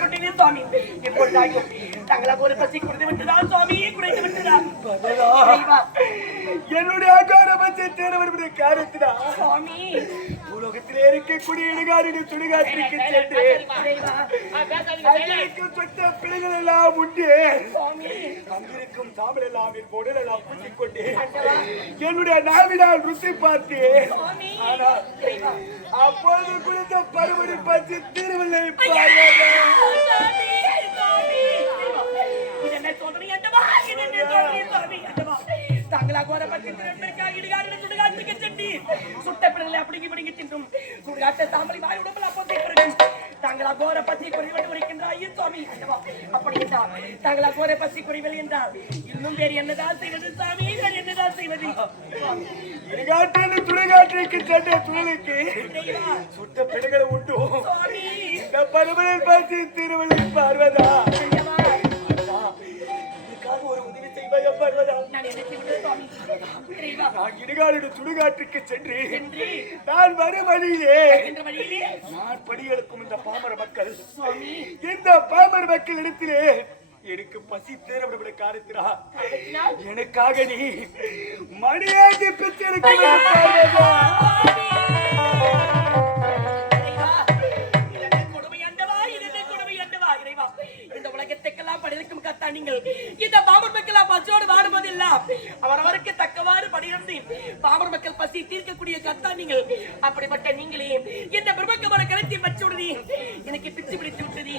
கொண்டேன் சுவாமி. எப்பொழுதாயும் தங்களா ஒரு பசி குறைந்து விட்டதா சுவாமி, குறைந்து விட்டதா? என்னுடைய ஆகாரபட்ச தேர்வருடைய காரணத்தினா சுவாமி உலகத்திலே இருக்கக்கூடிய இடுகாரின் துணிகாத்திற்கு சென்று சொத்த பிள்ளைகள் எல்லாம் உண்டு அங்கிருக்கும் சாம்பல் எல்லாம் என் உடல் எல்லாம் பூசிக்கொண்டு என்னுடைய நாவினால் ருசி பார்த்து அப்போது குளித்த பருவடி பற்றி திருவிழை தங்களா கோர பற்றி இடுகாட்டுக்கு சென்று சுட்ட பிள்ளைகளை அப்படிங்கி பிடிங்கி தின்றும் சுடுகாட்ட தாமரை வாய் உடம்புல அப்போ தங்களா கோர பற்றி குறைவென்று உரைக்கின்றாய் சுவாமி. அப்படி என்றால் தங்களா கோர பற்றி குறைவில் என்றால் இன்னும் வேறு என்னதான் செய்வது சாமி, வேறு என்னதான் செய்வது? இடுகாட்டில் துணைகாட்டிற்கு சென்ற துணைக்கு சுட்ட பிள்ளைகளை உண்டு இந்த பருவனில் பற்றி திருவிழை பார்வதா ஒரு உதவி செய்வாயா பார்வதா? நான் இடுகாடு சுடுகாட்டுக்கு சென்று நான் வரும் வழியிலே நான் படியெடுக்கும் இந்த பாமர மக்கள் இடத்திலே எனக்கு பசி தேர்வுடைய காரணத்தினா எனக்காக நீ மணியாண்டி பிச்சை நீங்கள் இந்த பாமர் மக்கள் பசியோடு வாடுவதெல்லாம் அவரவருக்கு தக்கவாறு படியிருந்து பாமர் மக்கள் பசி தீர்க்கக்கூடிய கத்தா நீங்கள். அப்படிப்பட்ட நீங்களே இந்த பிரம்மக்கமான கருத்தை வச்சுடனே எனக்கு பிச்சு பிடித்து விட்டது.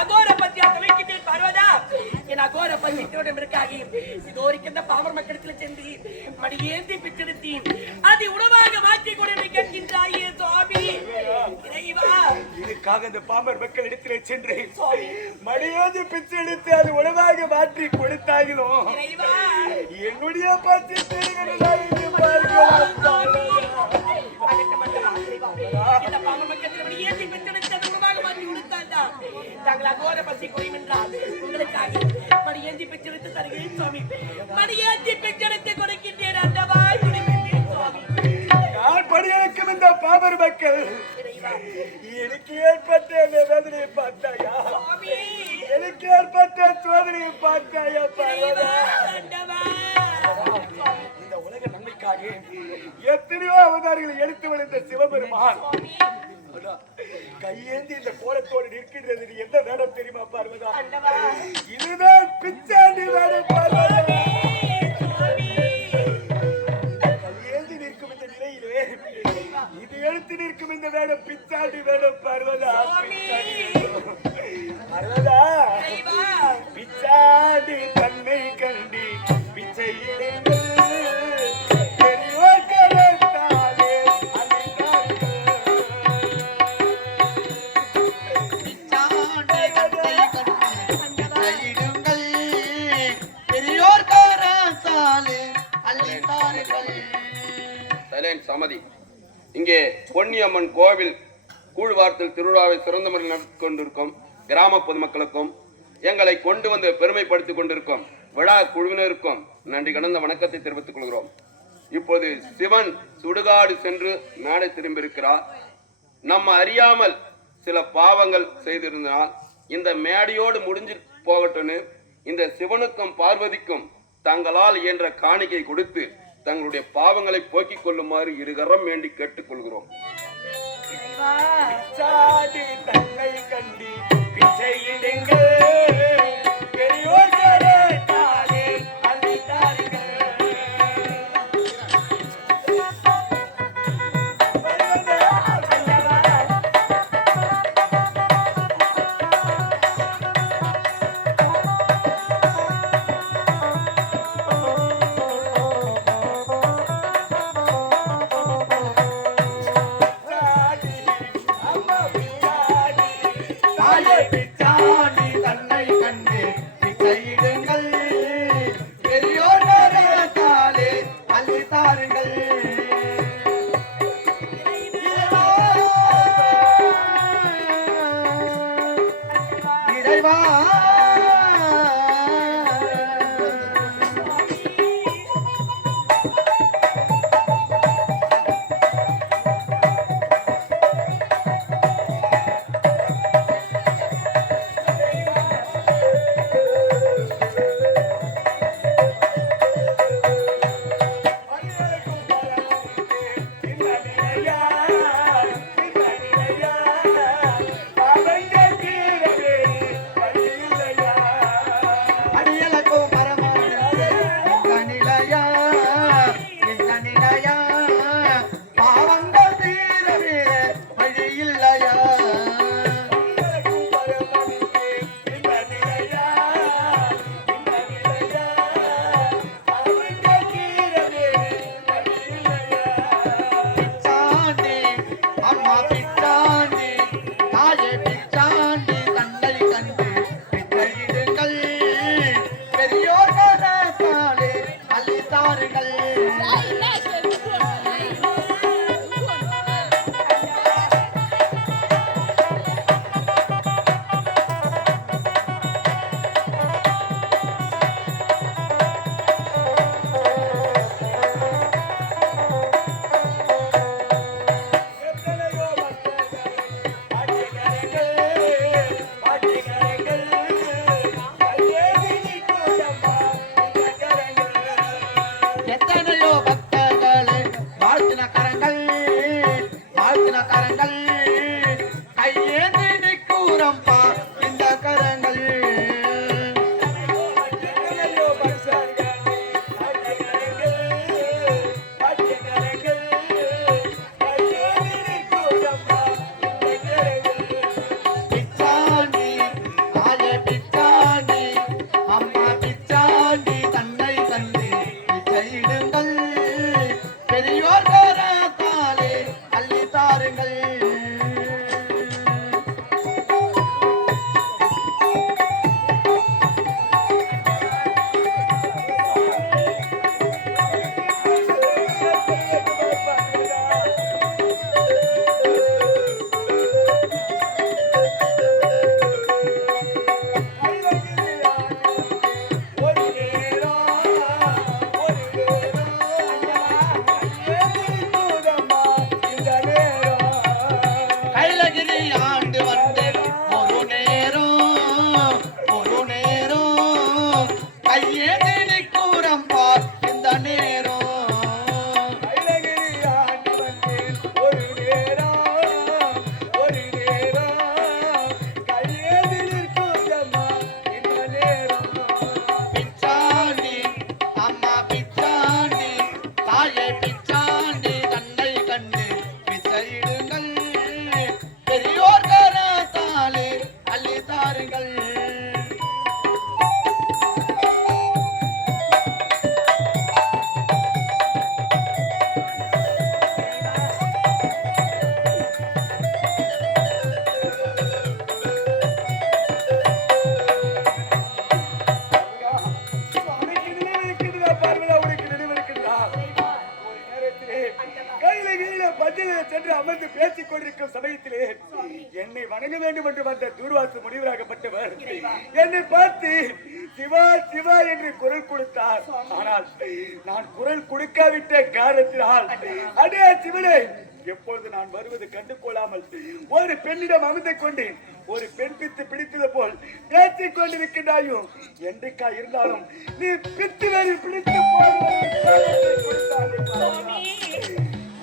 அகோர பத்தியாக வைக்கின்றேன் பருவதா என் அகோர பத்தியோட இருக்காகி இதோ இருக்கின்ற பாமர் மக்களிடத்தில் சென்று மடியேந்தி பிச்செடுத்தேன். அதை உணவாக மாற்றிக் கொண்டு கேட்கின்றாயே சுவாமி. இதுக்காக இந்த பாமர் மக்கள் இடத்திலே சென்று மடியேந்தி பிச்சை எடுத்து அது உணவாக மாற்றி கொடுத்தாலும் என்னுடைய பற்றி பசி குறையும் என்றால் உங்களுக்காக மடியேந்தி பெற்றெடுத்து தருகிறேன் சுவாமி. மடியேந்தி பெற்றெடுத்து கொடுக்கின்றேன் அல்லவா? நான் படியெடுக்கும் இந்த பாமர் மக்கள் எனக்கு ஏற்பட்ட வேதனையை பார்த்தாயா? எனக்கு ஏற்பட்ட சோதனையை பார்த்தாயா? இந்த உலக நன்மைக்காக எத்தனையோ அவதாரங்களை எடுத்து வளர்ந்த சிவபெருமான் கையேந்தி இந்த கோலத்தோடு நிற்கின்றது எந்த வேடம் தெரியுமா பார்வதா? இதுதான் பிச்சாண்டி வேடம் பார்வதா. கையேந்தி நிற்கும் இந்த நிலையிலே இது எழுத்து நிற்கும் இந்த வேடம் பிச்சாண்டி வேடம் பார்வதா. பார்வதா பிச்சாண்டி தன்னை கண்டி பிச்சை சமதி. இங்கே பொன்னியம்மன் கோவில் கூழ்வார்த்தல் திருவிழாவை சிறந்த முறையில் நடத்தி கொண்டிருக்கும் கிராம பொதுமக்களுக்கும் எங்களை கொண்டு வந்து பெருமைப்படுத்திக் கொண்டிருக்கும் விழா குழுவினருக்கும் நன்றி கடந்த வணக்கத்தை தெரிவித்துக் கொள்கிறோம். இப்போது சிவன் சுடுகாடு சென்று நாடை திரும்பியிருக்கிறார். நம்ம அறியாமல் சில பாவங்கள் செய்திருந்தால் இந்த மேடையோடு முடிஞ்சு போகட்டும்னு இந்த சிவனுக்கும் பார்வதிக்கும் தங்களால் இயன்ற காணிக்கை கொடுத்து தங்களுடைய பாவங்களை போக்கிக் கொள்ளுமாறு இருகரம் வேண்டி கேட்டுக் கொள்கிறோம். கூறம்பா இந்த கரங்கள் பிச்சாண்டி ஆய பிச்சாண்டி அம்மா பிச்சாண்டி தன்னை கண்டு பிச்சையிடுங்கள் பெரியோர் கரத்தாலே அள்ளி தாருங்கள் கைலகிரி ஆண்டு வந்து ஒரு நேரம் கையேந்தி கூறம்பா இந்த நேரம் பிச்சாண்டி அம்மா பிச்சாண்டி தாயே பிச்சாண்டி தன்னை கண்டு பிச்சையிடுங்கள் பெரியோர் கரத்தாலே அள்ளி தாருங்கள் சென்று அமர்ந்து பேசிக் கொண்டிருக்கும் சமயத்திலே என்னை வணங்க வேண்டும் என்று வந்த தூர்வாச முனிவராகப்பட்டவர் என்னை பார்த்து சிவா சிவா என்று குரல் கொடுத்தார். ஆனால் நான் குரல் கொடுக்காவிட்ட காரணத்தினால் அடே சிவனே எப்பொழுது நான் வருவது கண்டு கொள்ளாமல் ஒரு பெண்ணிடம் அமர்ந்து கொண்டு ஒரு பெண் பித்து பிடித்தது போல் பேசிக் கொண்டிருக்கின்றாயோ என்றைக்கா இருந்தாலும் நீ பித்து வேறு பிடித்து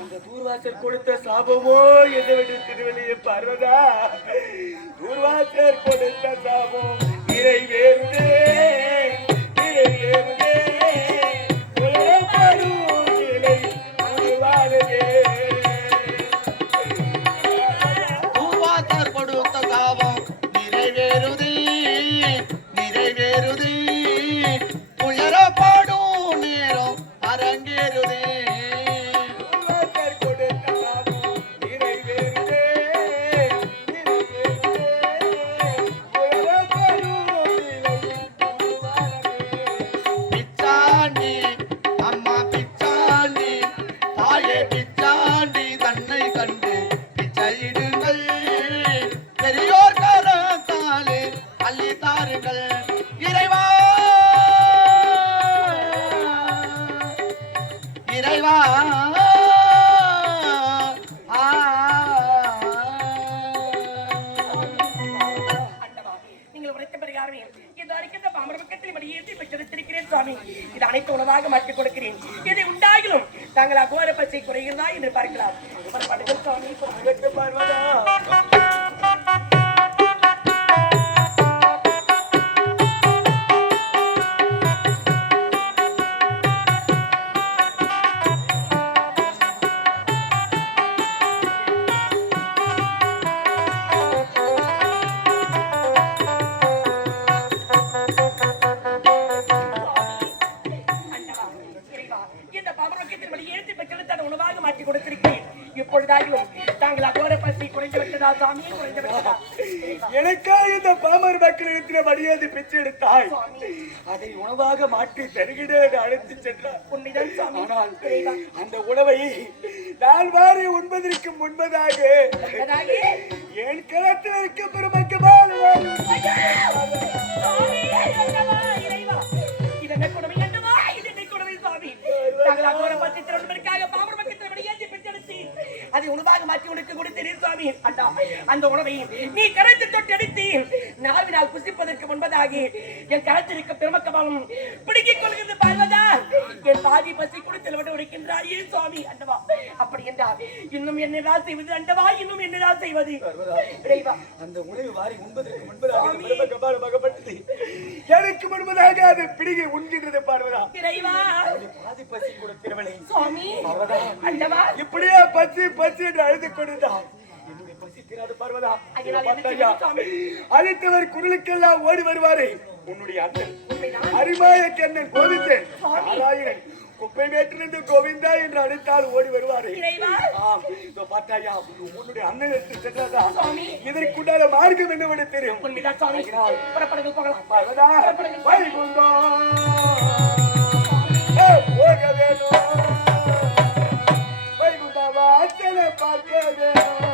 அந்த தூர்வாசர் கொடுத்த சாபமோ என்னவென்று திருவள்ளியை பார்வதா தூர்வாசர் கொடுத்த சாபம் நிறைவேறுதே நிறைவேறுதே தூர்வாசர் கொடுத்த சாபம் நிறைவேறுதே நிறைவேறுதே உயரப்படும் நேரம் அரங்கேறுதே பிச்சாண்டி அம்மா பிச்சாண்டி தாயே பிச்சாண்டி தன்னை கண்டு பிச்சையிடுங்கள் பெரியோர் கரத்தாலே அள்ளி தாருங்கள் இறைவா இறைவா நீங்கள் உரைத்த பிரகாரமே இந்த அறிக்கின்ற பாமரபக்கத்தில் வழியேற்றி பெற்றிருக்கிறேன் சுவாமி. இது அனைத்து உணவாக மாற்றிக் கொடுக்கிறேன். எதை உண்டாகிலும் தாங்கள் அகோர பச்சை குறைகிறதா என்று பார்க்கலாம். சுவாமி பார்வதா இந்த பாமரபக்கத்தில் வழியேற்றி பெற்றெடுத்த உணவாக மாற்றி கொடுத்திருக்கிறேன். இப்பொழுதாகிலும் தாங்கள் அகோர பச்சை குறைந்து விட்டதா சாமி குறைந்து விட்டதா? எனக்கா இந்த பாமர் மக்களிடத்தில் மரியாதை பெற்று எடுத்தாய் அதை உணவாக மாற்றி தருகிறேன் அழைத்து சென்றார். உன்னிடம் சாமி ஆனால் அந்த உணவை நான் வாரி உண்பதற்கு முன்பதாக என் களத்தில் இருக்க பெருமக்கமான இதனை கொடுமை என்னவா இதனை கொடுமை சாமி. தாங்கள் அகோர பச்சை திறன்பதற்காக பாமர பக்கத்தில் வழியேற்றி பெற்றெடுத்து அதை உணவாக மாற்றி உனக்கு கொடுத்தேன் சுவாமி. அண்டா அந்த உணவை நீ கரைத்து தொட்டு அடித்து நாவினால் புசிப்பதற்கு முன்பதாக என் கரத்திற்கு பெருமக்கபாலும் பிடிக்கிக் கொள்கிறது பார்வதா என் பாதி பசி கூட செலவிட்டு உரைக்கின்றாயே சுவாமி அண்டவா அப்படி என்றார் இன்னும் என்னதான் செய்வது அண்டவா இன்னும் என்னதான் செய்வது இறைவா அந்த உணவு வாரி உண்பதற்கு முன்பதாக மகப்பட்டது எனக்கு முன்பதாக அது பிடிகை உண்கின்றது பார்வதா இறைவா பாதி பசி கூட திருவனை சுவாமி அண்டவா இப்படியே பசி பசி என்று அழுது கொண்டுதான் என்னுடைய பசி தீராது பார்வதா அழைத்தவர் குரலுக்கெல்லாம் ஓடி வருவாரே உன்னுடைய அண்ணன் அரிமாய கண்ணன் கோவிந்தன் நாராயணன் குப்பை மேட்டிலிருந்து கோவிந்தா என்று அழைத்தால் ஓடி வருவாரே பார்த்தாயா உன்னுடைய அண்ணன் எடுத்து சென்றதா இதற்குண்டான மார்க்கம் என்னவென்று தெரியும் போக வேணும் வைகுண்டா வாசனை பார்க்க வேணும்